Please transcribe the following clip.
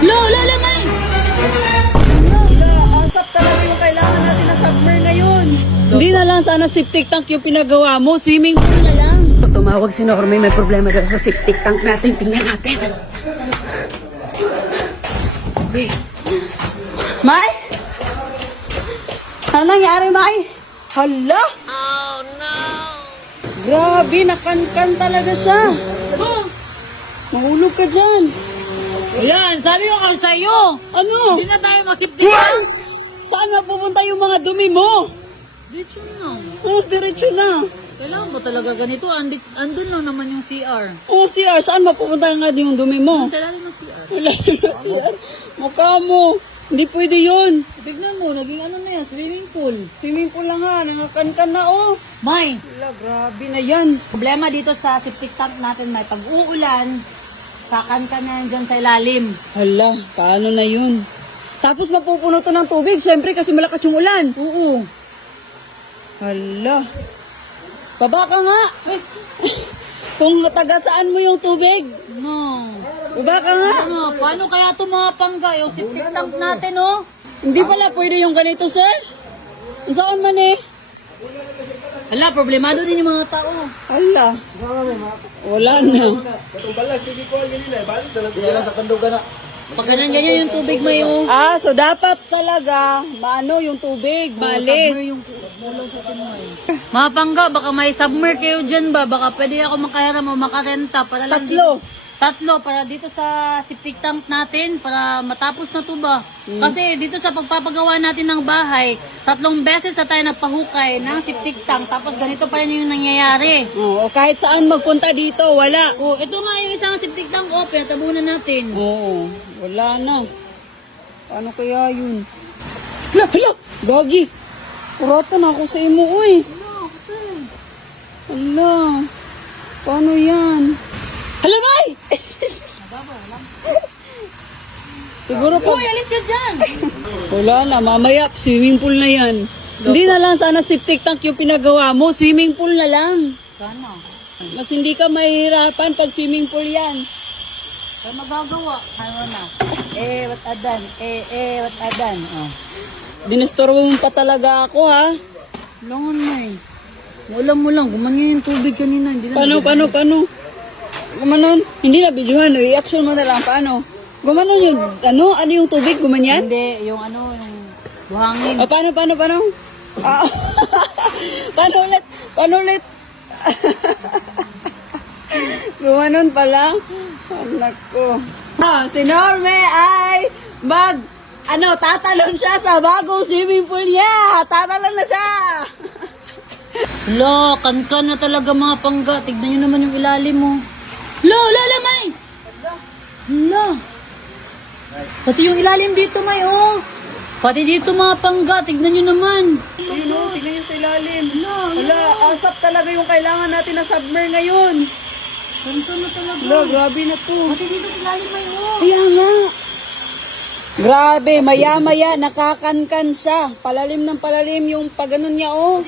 Lola naman! Asap talaga yung kailangan natin na submer ngayon. Hindi na lang sana septic tank yung pinagawa mo. Swimming pool na lang. Tumawag si Norme, may problema daw sa septic tank natin. Tingnan natin. Okay. May? Ano nangyari, May? Hala? Oh no! Grabe, nakankan talaga siya. Mahulog ka dyan. Ayan, sabi ko kasi sa'yo. Ano? Hindi na tayo masiptikan. Saan mapupunta yung mga dumi mo? Dito na. Oh, diretso na. Kailangan ba talaga ganito? Andun lang naman yung CR. Oh, CR, saan mapupunta nga yung dumi mo? Sa lalim ng CR. Wala na CR. Mukha mo. Hindi pwede yun. Tignan mo, naging ano na yan, swimming pool. Swimming pool lang nga, nangakan-kan na oh. May, Wala, grabe na yan. problema dito sa septic tank natin, may pag-uulan, sakan ka na yan dyan sa ilalim. Hala, paano na yun? Tapos mapupuno to ng tubig, syempre kasi malakas yung ulan. Oo. Hala. Baba ka nga. Eh, Kung taga saan mo yung tubig. no. Baba ka nga. Ano, paano kaya ito mga pangga? Yung septic tank natin, oh. Hindi pala pwede yung ganito, sir. Ang saan man eh. Hala, problemado din yung mga tao. Hala. Wala na. Pag ganyan yung tubig may, oh. Ah, so dapat talaga, maano yung tubig, malis. Mga pangga, baka may submer kayo dyan ba? Baka pwede ako makahiram o makarenta para lang Tatlo. Tatlo, para dito sa septic tank natin, para matapos na to ba? Kasi dito sa pagpapagawa natin ng bahay, 3 beses na tayo nagpahukay ng septic tank, tapos ganito pa rin yung nangyayari. Oo, kahit saan magpunta dito, wala. Oh, ito nga yung isang septic tank, oh, pinatabunan natin. Oo, wala na. Paano kaya yun? Hala, hala, gagi. Kurata na ako sa imo, uy. Hala, paano yan? Hala, bay! Siguro po. Uy, alis ka dyan! Wala na, mamaya, swimming pool na yan. Hindi na lang sana septic tank yung pinagawa mo, swimming pool na lang. Sana. Mas hindi ka mahihirapan pag swimming pool yan. Kaya magagawa. Ano na? What adan? What adan? Oh. Dinestorbo mo pa talaga ako, ha? Langan mo eh. Ulam mo lang, gumanyan yung tubig kanina. Hindi na Paano? Gumanon? Hindi na videohan, i-action mo na lang, paano? Gumanon yung, ano yung tubig, gumanyan? Hindi, yung ano, yung buhangin. O, paano? Ah, paano ulit? Gumanon pala? Anak ko. Si Norme ay tatalon siya sa bagong swimming pool niya. Tatalon na siya. Lo, kan-kan na talaga mga pangga. Tignan nyo naman yung ilalim mo. Lola, May! Lo. Pati yung ilalim dito, May, oh. Pati dito mga pangga. Tignan nyo naman. Tingnan nyo sa ilalim. Wala, asap talaga yung kailangan natin na submer ngayon. Ganito na talaga. Wala, grabe na to. Pati dito sa ilalim, May, oh. Kaya nga. Grabe, maya-maya, nakakankan siya. Palalim ng palalim yung paganon niya, oh.